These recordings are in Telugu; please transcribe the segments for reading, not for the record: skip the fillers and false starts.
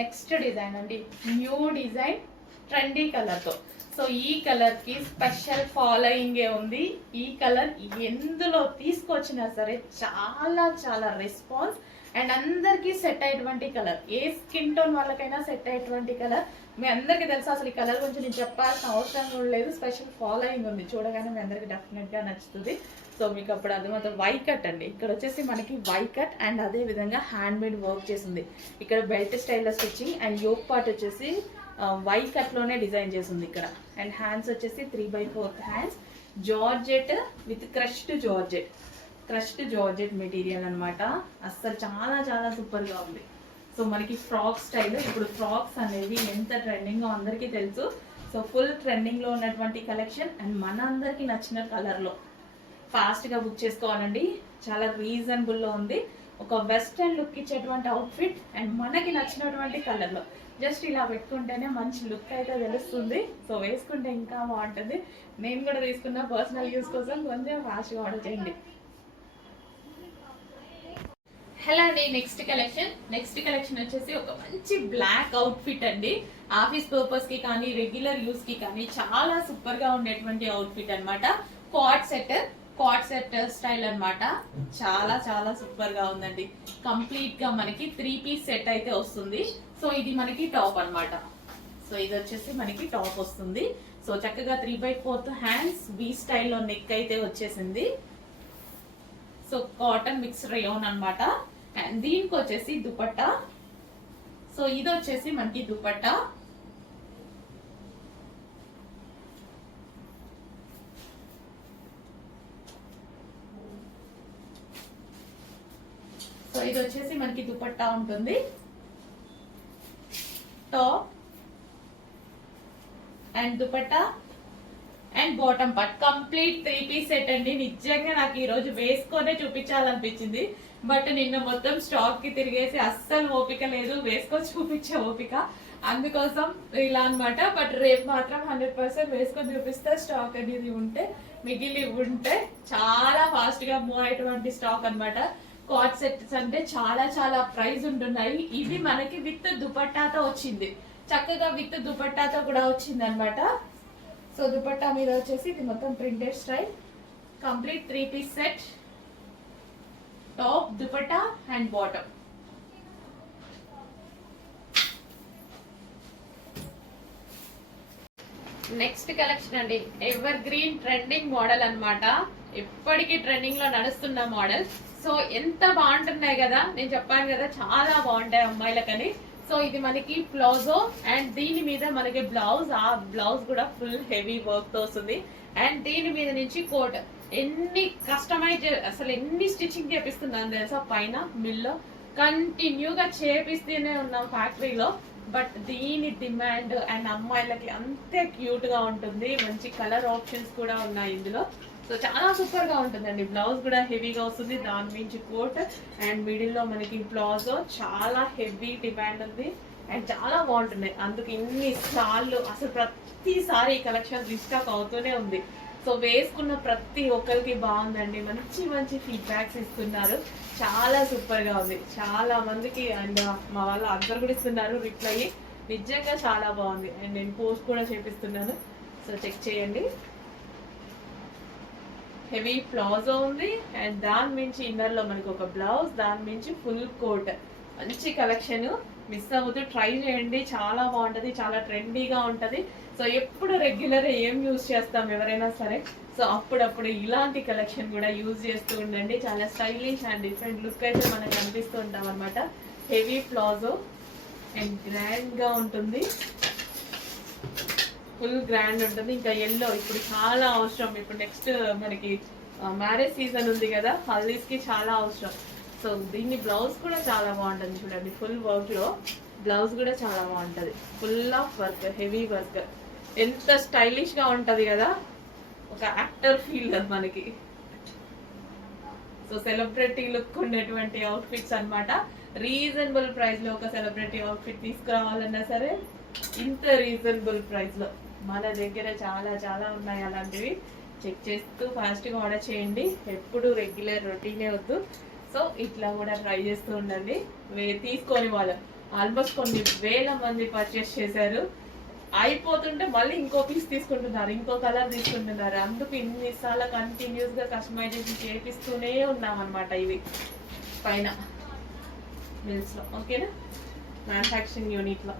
నెక్స్ట్ డిజైన్ అండి, న్యూ డిజైన్ ట్రెండీ కలర్తో. సో ఈ కలర్కి స్పెషల్ ఫాలోయింగే ఉంది. ఈ కలర్ ఎందులో తీసుకొచ్చినా సరే చాలా చాలా రెస్పాన్స్ అండ్ అందరికీ సెట్ అయ్యేటువంటి కలర్. ఏ స్కిన్ టోన్ వాళ్ళకైనా సెట్ అయ్యేటువంటి కలర్. మీ అందరికీ తెలుసు, అసలు ఈ కలర్ గురించి నేను చెప్పాల్సిన అవసరం కూడా లేదు. స్పెషల్ ఫాలోయింగ్ ఉంది, చూడగానే మీ అందరికీ డెఫినెట్గా నచ్చుతుంది. సో మీకు అప్పుడు అర్థమవుతుంది. వై కట్ అండి, ఇక్కడ వచ్చేసి మనకి వై కట్ అండ్ అదే విధంగా హ్యాండ్ మేడ్ వర్క్ చేసింది. ఇక్కడ బెల్ట్ స్టైల్లో స్టిచ్చింగ్ అండ్ యోక్ పార్ట్ వచ్చేసి వై కట్లోనే డిజైన్ చేసింది ఇక్కడ. అండ్ హ్యాండ్స్ వచ్చేసి 3/4 hands, georgette with crushed georgette material అనమాట. అస్సలు చాలా చాలా సూపర్గా ఉంది. సో మనకి ఫ్రాక్ స్టైల్, ఇప్పుడు ఫ్రాక్స్ అనేవి ఎంత ట్రెండింగ్గా అందరికీ తెలుసు. సో ఫుల్ ట్రెండింగ్లో ఉన్నటువంటి కలెక్షన్ అండ్ మన అందరికీ నచ్చిన కలర్లో ఫాస్ట్గా బుక్ చేసుకోవాలండి. చాలా రీజనబుల్లో ఉంది. ఒక వెస్టర్న్ లుక్ ఇచ్చేటువంటి అవుట్ఫిట్ అండ్ మనకి నచ్చినటువంటి కలర్లో. జస్ట్ ఇలా పెట్టుకుంటేనే మంచి లుక్ అయితే తెలుస్తుంది. సో వేసుకుంటే ఇంకా బాగుంటుంది. నేను కూడా తీసుకున్న పర్సనల్ యూస్ కోసం కొంచెం ఫాస్ట్గా ఆర్డర్ చేయండి. హలో అండి, నెక్స్ట్ కలెక్షన్ వచ్చేసి ఒక మంచి బ్లాక్ అవుట్ఫిట్ అండి. ఆఫీస్ పర్పస్ కి కానీ రెగ్యులర్ యూస్ కి కానీ చాలా సూపర్ గా ఉండేటువంటి అవుట్ఫిట్ అనమాట. క్వాడ్ సెట్ స్టైల్ అనమాట. చాలా చాలా సూపర్ గా ఉందండి. కంప్లీట్ గా మనకి 3 పీస్ సెట్ అయితే వస్తుంది. సో ఇది మనకి టాప్ అనమాట. సో ఇది వచ్చేసి మనకి టాప్ వస్తుంది. సో చక్కగా 3/4 హ్యాండ్స్, బీ స్టైల్లో నెక్ అయితే వచ్చేసింది. సో కాటన్ మిక్స్ రేయోన్ అనమాట. అండ్ దీనికి వచ్చేసి దుపట్టా. సో ఇది వచ్చేసి మనకి దుపట్టా. సో ఇది వచ్చేసి మనకి దుపట్టా ఉంటుంది. Top and dupatta and bottom part complete 3 piece set అండి. నిజంగా నాకు ఈ రోజు వేసుకొనే చూపించాలనిపించింది. బట్ నిన్న మొత్తం స్టాక్ కి తిరిగేసి అస్సలు ఓపిక లేదు వేసుకొని చూపించే ఓపిక. అందుకోసం ఇలా అనమాట. బట్ రేపు మాత్రం 100% వేసుకొని చూపిస్తే, స్టాక్ అనేది ఉంటే మిగిలి ఉంటే చాలా ఫాస్ట్ గా మూవ్ అయ్యేటువంటి స్టాక్ అనమాట. కార్డ్ సెట్స్ అంటే చాలా చాలా ప్రైస్ ఉంటున్నాయి. ఇది మనకి విత్ దుపట్టాతో వచ్చింది. చక్కగా విత్ దుపట్టాతో కూడా వచ్చింది అనమాట. సో దుపట్టా మీద వచ్చేసి ఇది మొత్తం printed style. Complete 3 piece set, top, dupatta and bottom. Next collection అండి, ఎవర్ గ్రీన్ ట్రెండింగ్ మోడల్ అనమాట. ఎప్పటికీ ట్రెండింగ్ లో నడుస్తున్న మోడల్. సో ఎంత బాగుంటున్నాయి కదా, నేను చెప్పాను కదా చాలా బాగుంటాయి అమ్మాయిలకని. సో ఇది మనకి ప్లాజో అండ్ దీని మీద మనకి బ్లౌజ్. ఆ బ్లౌజ్ కూడా ఫుల్ హెవీ వర్క్ తో వస్తుంది. అండ్ దీని మీద నుంచి కోట్. ఎన్ని కస్టమైజ్, అసలు ఎన్ని స్టిచ్చింగ్ చేపిస్తున్నాను తెలుసా పైన మిల్లో. కంటిన్యూగా చేపిస్తూనే ఉన్నాం ఫ్యాక్టరీలో. బట్ దీని డిమాండ్ అండ్ అమ్మాయిలకి అంతే క్యూట్ గా ఉంటుంది. మంచి కలర్ ఆప్షన్స్ కూడా ఉన్నాయి ఇందులో. సో చాలా సూపర్ గా ఉంటుందండి. బ్లౌజ్ కూడా హెవీగా వస్తుంది, దాని నుంచి కోట్ అండ్ మిడిల్ లో మనకి ప్లాజో. చాలా హెవీ డిమాండ్ ఉంది అండ్ చాలా బాగుంటున్నాయి. అందుకు ఇన్ని సార్లు అసలు ప్రతిసారి ఈ కలెక్షన్ రీస్టాక్ అవుతూనే ఉంది. సో వేసుకున్న ప్రతి ఒక్కరికి బాగుందండి. మంచి మంచి ఫీడ్బ్యాక్స్ ఇస్తున్నారు. చాలా సూపర్ గా ఉంది. చాలా మందికి అండ్ మా వాళ్ళు అందరు కూడా ఇస్తున్నారు రిప్లై. నిజంగా చాలా బాగుంది. అండ్ నేను పోస్ట్ కూడా చేపిస్తున్నాను. సో చెక్ చేయండి. హెవీ ప్లాజో ఉంది అండ్ దాని మించి ఇన్నర్ లో మనకి ఒక బ్లౌజ్, దాని మించి ఫుల్ కోట్. మంచి కలెక్షన్. మిస్ అవ్వద్దు, ట్రై చేయండి. చాలా బాగుంటది, చాలా ట్రెండీగా ఉంటది. సో ఎప్పుడు రెగ్యులర్ ఏం యూజ్ చేస్తాం ఎవరైనా సరే, సో అప్పుడప్పుడు ఇలాంటి కలెక్షన్ కూడా యూజ్ చేస్తూ ఉండండి. చాలా స్టైలిష్ అండ్ డిఫరెంట్ లుక్ అయితే మనకు అనిపిస్తూ ఉంటాం అనమాట. హెవీ ప్లాజో అండ్ గ్రాండ్ గా ఉంటుంది. ఫుల్ గ్రాండ్ ఉంటుంది. ఇంకా ఎల్లో ఇప్పుడు చాలా అవసరం. ఇప్పుడు నెక్స్ట్ మనకి మ్యారేజ్ సీజన్ ఉంది కదా, హల్దీస్ కి చాలా అవసరం. సో దీన్ని బ్లౌజ్ కూడా చాలా బాగుంటుంది చూడండి. ఫుల్ వర్క్ లో బ్లౌజ్ కూడా చాలా బాగుంటుంది. Full of work, heavy work. ఎంత స్టైలిష్ గా ఉంటది కదా, ఒక యాక్టర్ ఫీల్ మనకి. సో సెలబ్రిటీ లుక్ ఉండేటువంటి అవుట్ఫిట్స్ అనమాట. రీజనబుల్ ప్రైస్ లో ఒక సెలబ్రిటీ అవుట్ఫిట్ తీసుకురావాలన్నా సరే ఇంత రీజనబుల్ ప్రైస్ లో మన దగ్గర చాలా చాలా ఉన్నాయి అలాంటివి. చెక్ చేస్తూ ఫాస్ట్గా ఆర్డర్ చేయండి. ఎప్పుడు రెగ్యులర్ రొటీనే వద్దు. సో ఇట్లా కూడా ట్రై చేస్తూ ఉండండి. తీసుకొని వాళ్ళు ఆల్మోస్ట్ కొన్ని వేల మంది పర్చేస్ చేశారు. అయిపోతుంటే మళ్ళీ ఇంకో పీస్ తీసుకుంటున్నారు, ఇంకో కలర్ తీసుకుంటున్నారు. అందుకు ఇన్నిసార్లు కంటిన్యూస్గా కస్టమైజేషన్ చేపిస్తూనే ఉన్నాం అనమాట. ఇవి పైన మిల్స్లో ఓకేనా, మ్యానుఫ్యాక్చరింగ్ యూనిట్లో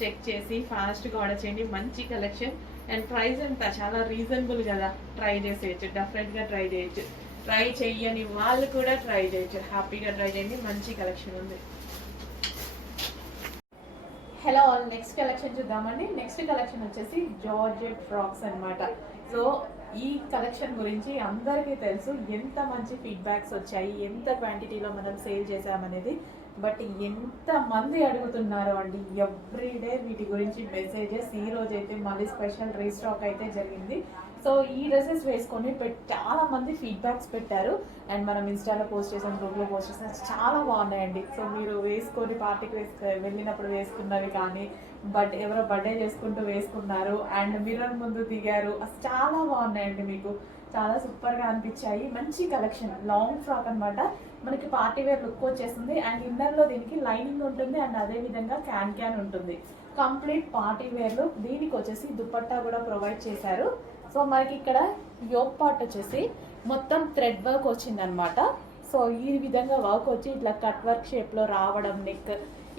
చెక్ చేసి ఫాస్ట్గా ఆర్డర్ చేయండి. మంచి కలెక్షన్ అండ్ ప్రైస్ అంతా చాలా రీజనబుల్ కదా, ట్రై చేసేయచ్చు, డెఫినెట్గా ట్రై చేయొచ్చు. ట్రై చెయ్యని వాళ్ళు కూడా ట్రై చేయొచ్చు, హ్యాపీగా ట్రై చేయండి. మంచి కలెక్షన్ ఉంది. హలో ఆల్, నెక్స్ట్ కలెక్షన్ చూద్దామండి. నెక్స్ట్ కలెక్షన్ వచ్చేసి జార్జెట్ ఫ్రాక్స్ అన్నమాట. సో ఈ కలెక్షన్ గురించి అందరికీ తెలుసు, ఎంత మంచి ఫీడ్బ్యాక్స్ వచ్చాయి, ఎంత క్వాంటిటీలో మనం సేల్ చేసామనేది. బట్ ఎంత మంది అడుగుతున్నారు అండి ఎవ్రీడే వీటి గురించి మెసేజెస్. ఈ రోజు అయితే మళ్ళీ స్పెషల్ రీస్టాక్ అయితే జరిగింది. సో ఈ డ్రెస్సెస్ వేసుకొని చాలా మంది ఫీడ్బ్యాక్స్ పెట్టారు. అండ్ మనం ఇన్స్టాలో పోస్ట్ చేసాం, గ్రూప్లో పోస్ట్ చేసాం, చాలా బాగున్నాయండి. సో మీరు వేసుకొని పార్టీకి వెళ్ళినప్పుడు వేసుకున్నవి కానీ, బట్ ఎవరో బర్త్డే చేసుకుంటూ వేసుకున్నారు అండ్ మిర్రర్ ముందు దిగారు, అసలు చాలా బాగున్నాయండి. మీకు చాలా సూపర్గా అనిపించాయి. మంచి కలెక్షన్, లాంగ్ ఫ్రాక్ అనమాట. మనకి పార్టీ వేర్ లుక్ వచ్చేస్తుంది అండ్ ఇన్నర్లో దీనికి లైనింగ్ ఉంటుంది అండ్ అదే విధంగా క్యాన్ ఉంటుంది. Complete party wear look. దీనికి వచ్చేసి దుపట్టా కూడా ప్రొవైడ్ చేశారు. సో మనకి ఇక్కడ యోక్ పార్ట్ వచ్చేసి మొత్తం థ్రెడ్ వర్క్ వచ్చిందనమాట. సో ఈ విధంగా వర్క్ వచ్చి ఇట్లా కట్ వర్క్ షేప్లో రావడం, నెక్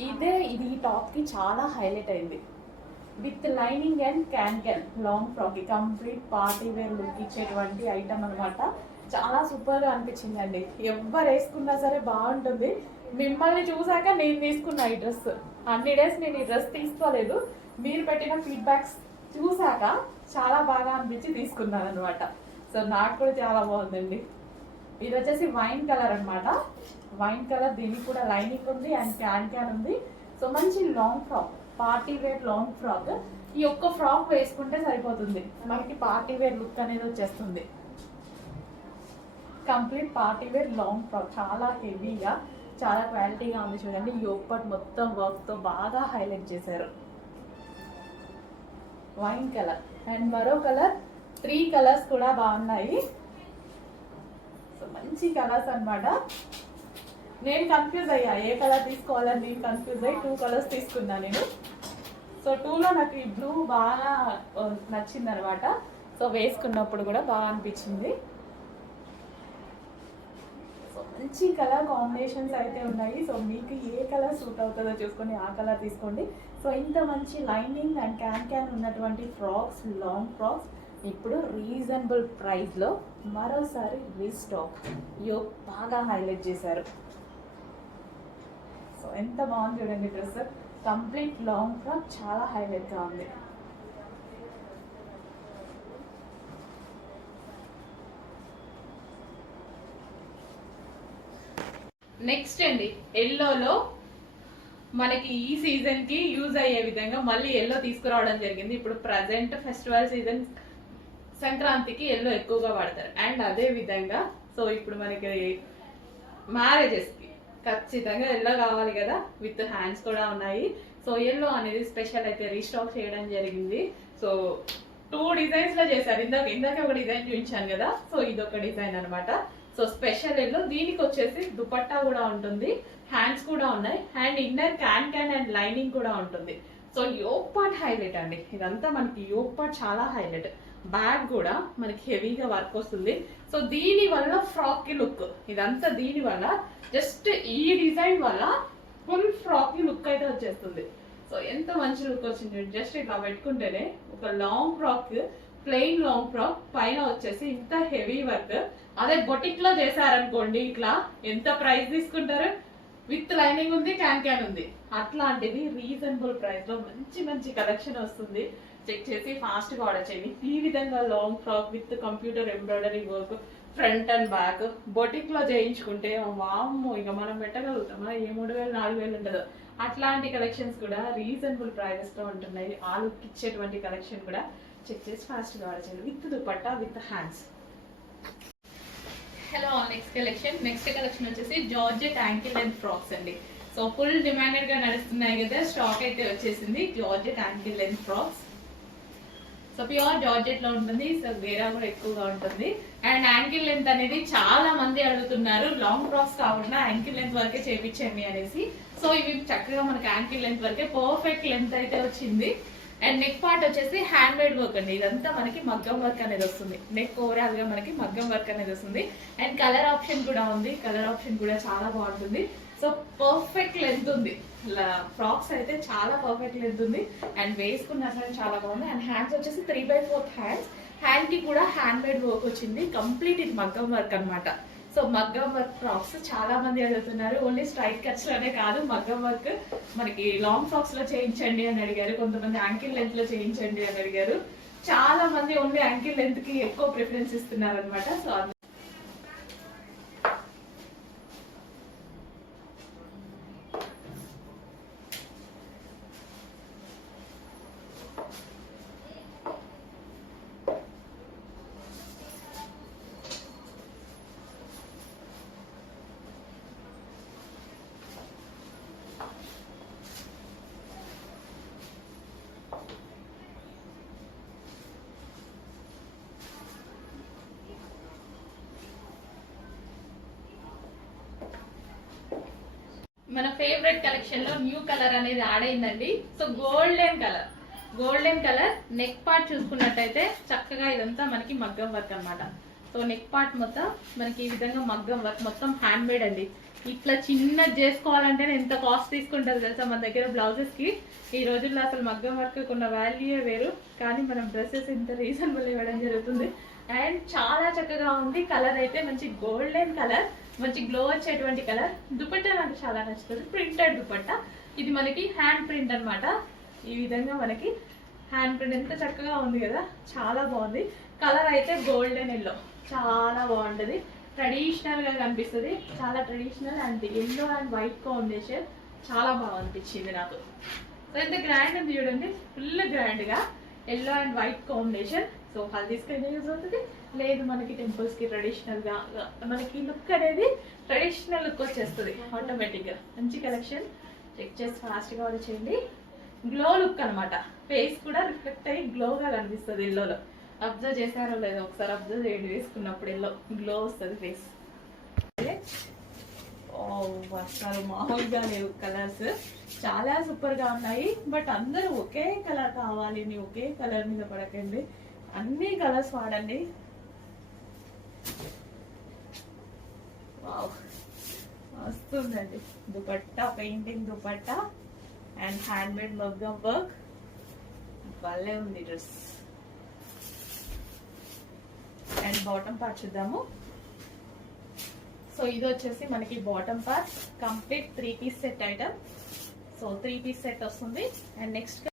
ఇది ఈ టాప్కి చాలా హైలైట్ అయింది. With lining and can long frock, complete party wear look ఇచ్చేటువంటి ఐటమ్ అనమాట. చాలా సూపర్గా అనిపించిందండి. ఎవరు వేసుకున్నా సరే బాగుంటుంది. మిమ్మల్ని చూసాక నేను తీసుకున్నా ఈ డ్రెస్. అన్ని డేస్ నేను ఈ డ్రెస్ తీసుకోలేదు, మీరు పెట్టిన ఫీడ్బ్యాక్స్ చూసాక చాలా బాగా అనిపించి తీసుకున్నాను అనమాట. సో నాకు కూడా చాలా బాగుందండి. ఇది వచ్చేసి వైన్ కలర్ అనమాట. వైన్ కలర్, దీనికి కూడా లైనింగ్ ఉంది అండ్ క్యాన్ ఉంది. సో మంచి long frock, party wear long frock. ఈ ఒక్క ఫ్రాక్ వేసుకుంటే సరిపోతుంది, మనకి పార్టీ వేర్ లుక్ అనేది వచ్చేస్తుంది. Complete party wear long frock, చాలా హెవీగా, చాలా క్వాలిటీగా ఉంది. చూడండి, యోక్ పార్ట్ మొత్తం వర్క్తో బాగా హైలైట్ చేశారు. వైన్ కలర్ అండ్ మరో కలర్, 3 కలర్స్ కూడా బాగున్నాయి. సో మంచి కలర్స్ అనమాట. నేను కన్ఫ్యూజ్ అయ్యా ఏ కలర్ తీసుకోవాలని, నేను కన్ఫ్యూజ్ అయ్యి 2 కలర్స్ తీసుకున్నా నేను. సో 2లో నాకు ఈ బ్లూ బాగా నచ్చింది అనమాట. సో వేసుకున్నప్పుడు కూడా బాగా అనిపించింది. సో మంచి కలర్ కాంబినేషన్స్ అయితే ఉన్నాయి. సో మీకు ఏ కలర్ సూట్ అవుతుందో చూసుకొని ఆ కలర్ తీసుకోండి. సో ఇంత మంచి లైనింగ్ అండ్ క్యాన్ ఉన్నటువంటి ఫ్రాక్స్, లాంగ్ ఫ్రాక్స్ ఇప్పుడు రీజనబుల్ ప్రైస్లో మరోసారి రీస్టాక్. యోక్ బాగా హైలైట్ చేశారు. సో ఎంత బాగుంది చూడండి డ్రెస్. కంప్లీట్ లాంగ్ ఫ్రాక్ చాలా హైలైట్గా ఉంది. నెక్స్ట్ అండి, ఎల్లోలో మనకి ఈ సీజన్కి యూజ్ అయ్యే విధంగా మళ్ళీ ఎల్లో తీసుకురావడం జరిగింది. ఇప్పుడు ప్రజెంట్ ఫెస్టివల్ సీజన్, సంక్రాంతికి ఎల్లో ఎక్కువగా వాడతారు. అండ్ అదే విధంగా సో ఇప్పుడు మనకి మ్యారేజెస్కి ఖచ్చితంగా ఎల్లో కావాలి కదా, విత్ హ్యాండ్స్ కూడా ఉన్నాయి. సో ఎల్లో అనేది స్పెషల్ అయితే రీస్టాక్ చేయడం జరిగింది. సో 2 డిజైన్స్లో చేశారు. ఇందాక ఒక డిజైన్ చూపించాను కదా, సో ఇదొక డిజైన్ అనమాట. సో స్పెషల్ ఎల్లో, దీనికి వచ్చేసి దుపట్టా కూడా ఉంటుంది, హ్యాండ్స్ కూడా ఉన్నాయి and inner can and lining కూడా ఉంటుంది. సో యోక్ పార్ట్ హైలైట్ అండి. ఇదంతా మనకి యోక్ పార్ట్ చాలా హైలైట్. బ్యాగ్ కూడా మనకి హెవీగా వర్క్ వస్తుంది. సో దీని వల్ల ఫ్రాక్ కి లుక్, ఇదంతా దీని వల్ల జస్ట్ ఈ డిజైన్ వల్ల ఫుల్ ఫ్రాక్ కి లుక్ అయితే వచ్చేస్తుంది. సో ఎంత మంచి లుక్ వచ్చింది. జస్ట్ ఇట్లా పెట్టుకుంటేనే ఒక long frock, plain long frock పైన వచ్చేసి ఇంత హెవీ వర్క్. అదే బొటిక్ లో చేశారనుకోండి ఇట్లా ఎంత ప్రైస్ తీసుకుంటారు, విత్ లైనింగ్ ఉంది, క్యాన్ ఉంది. అట్లాంటిది రీజనబుల్ ప్రైస్ లో మంచి కలెక్షన్ వస్తుంది. చెక్ చేసి ఫాస్ట్ గా ఆర్డర్ చేయండి. ఈ విధంగా long frock with computer embroidery work, front and back boutique లో చేయించుకుంటే వామ్మో ఇక మనం పెట్టగలుగుతామా, ఏ 3000 4000 ఉండదు. అట్లాంటి కలెక్షన్స్ కూడా రీజనబుల్ ప్రైజెస్ లో ఉంటున్నాయి. ఆ లుక్ ఇచ్చేటువంటి కలెక్షన్ కూడా చెక్ చేసి ఫాస్ట్ గా ఆర్డర్ చేయండి, with dupatta with hands. Hello, next collection వచ్చేసి జార్జెట్ యాంకిల్ లెంత్ ఫ్రాక్స్ అండి. సో ఫుల్ డిమాండెడ్ గా నడుస్తున్నాయి కదా, స్టాక్ అయితే వచ్చేసింది. Georgette ankle length frocks so pure georgette లో ఉంటుంది. సో గేరా కూడా ఎక్కువగా ఉంటుంది. అండ్ యాంకిల్ లెంత్ అనేది చాలా మంది అడుగుతున్నారు, లాంగ్ ఫ్రాక్స్ కాకుండా యాంకిల్ లెంత్ వరకే చేపించండి అనేసి. సో ఇవి చక్కగా మనకి యాంకిల్ లెంత్ వరకే పర్ఫెక్ట్ లెంత్ అయితే వచ్చింది. అండ్ నెక్ పార్ట్ వచ్చేసి హ్యాండ్ మేడ్ వర్క్ అండి. ఇదంతా మనకి మగ్గం వర్క్ అనేది వస్తుంది. నెక్ ఓవరాల్ గా మనకి మగ్గం వర్క్ అనేది వస్తుంది. అండ్ కలర్ ఆప్షన్ కూడా ఉంది. కలర్ ఆప్షన్ కూడా చాలా బాగుంటుంది. సో పర్ఫెక్ట్ లెంత్ ఉంది. ఫ్రాక్స్ అయితే చాలా పర్ఫెక్ట్ లెంత్ ఉంది. అండ్ వేసుకున్న అసలు చాలా బాగుంది. అండ్ హ్యాండ్స్ వచ్చేసి 3/4 హ్యాండ్స్. హ్యాండ్ కి కూడా హ్యాండ్ మేడ్ వర్క్ వచ్చింది. కంప్లీట్ ఇది మగ్గం వర్క్ అనమాట. సో మగ్గం వర్క్ ఫ్రాక్స్ చాలా మంది అడుగుతున్నారు. ఓన్లీ స్ట్రైట్ కట్స్ లోనే కాదు, మగ్గం వర్క్ మనకి లాంగ్ ఫ్రాక్స్ లో చేయించండి అని అడిగారు. కొంతమంది యాంకిల్ లెంత్ లో చేయించండి అని అడిగారు. చాలా మంది ఓన్లీ యాంకిల్ లెంత్ కి ఎక్కువ ప్రిఫరెన్స్ ఇస్తున్నారు అనమాట. సో మన ఫేవరెట్ కలెక్షన్ లో న్యూ కలర్ అనేది యాడ్ అయిందండి. So golden colour neck part చూసుకున్నట్టయితే చక్కగా ఇదంతా మనకి మగ్గం వర్క్ అన్నమాట. సో నెక్ పార్ట్ మొత్తం మనకి ఈ విధంగా మగ్గం వర్క్, మొత్తం హ్యాండ్ మేడ్ అండి. ఇట్లా చిన్నది చేసుకోవాలంటే ఎంత కాస్ట్ తీసుకుంటుంది తెలుసా మన దగ్గర బ్లౌజెస్ కి. ఈ రోజుల్లో అసలు మగ్గం వర్క్ కొన్న వాల్యూ వేరు, కానీ మనం డ్రెస్సెస్ ఇంత రీజనబుల్ ఇవ్వడం జరుగుతుంది. అండ్ చాలా చక్కగా ఉంది. కలర్ అయితే మంచి గోల్డెన్ కలర్, మంచి గ్లో వచ్చేటువంటి కలర్. దుపట్టా నాకు చాలా నచ్చుతుంది, ప్రింటెడ్ దుపట్టా. ఇది మనకి హ్యాండ్ ప్రింట్ అన్నమాట. ఈ విధంగా మనకి హ్యాండ్ ప్రింట్ ఎంత చక్కగా ఉంది కదా, చాలా బాగుంది. కలర్ అయితే గోల్డెన్ ఎల్లో, చాలా బాగుంటుంది. ట్రెడిషనల్ గా కనిపిస్తుంది, చాలా traditional. And yellow and white combination చాలా బాగా అనిపించింది నాకు. సో ఎంత గ్రాండ్ ఉంది చూడండి, ఫుల్ గ్రాండ్ గా yellow and white combination. So haldis కి యూజ్ అవుతుంది, లేదు మనకి టెంపుల్స్ కి ట్రెడిషనల్ గా మనకి లుక్ అనేది ట్రెడిషనల్ లుక్ వచ్చేస్తుంది ఆటోమేటిక్ గా. మంచి కలెక్షన్, చెక్ చేసి ఫాస్ట్ గా ఆర్డర్ చేయండి. గ్లో లుక్ అనమాట, ఫేస్ కూడా రిఫ్లెక్ట్ అయ్యి గ్లోగా కనిపిస్తుంది ఎల్లోలో. అబ్జర్వ్ చేశారో లేదో ఒకసారి అబ్జర్వ్ చేయండి, వేసుకున్నప్పుడు ఎల్లో గ్లో వస్తుంది ఫేస్. అసలు మామూలుగా లేవు కలర్స్, చాలా సూపర్ గా ఉన్నాయి. బట్ అందరూ ఒకే కలర్ కావాలి, ఒకే కలర్ మీద పడకండి, అన్ని కలర్స్ వాడండి. వావ్ వస్తుందండి. Dupatta, painting dupatta and handmade మగ్గం వర్క్, భలే ఉంది డ్రెస్. అండ్ బాటమ్ పార్ట్ చూద్దాము. సో ఇది వచ్చేసి మనకి bottom part, complete 3 piece set item. So 3 piece set వస్తుంది. And next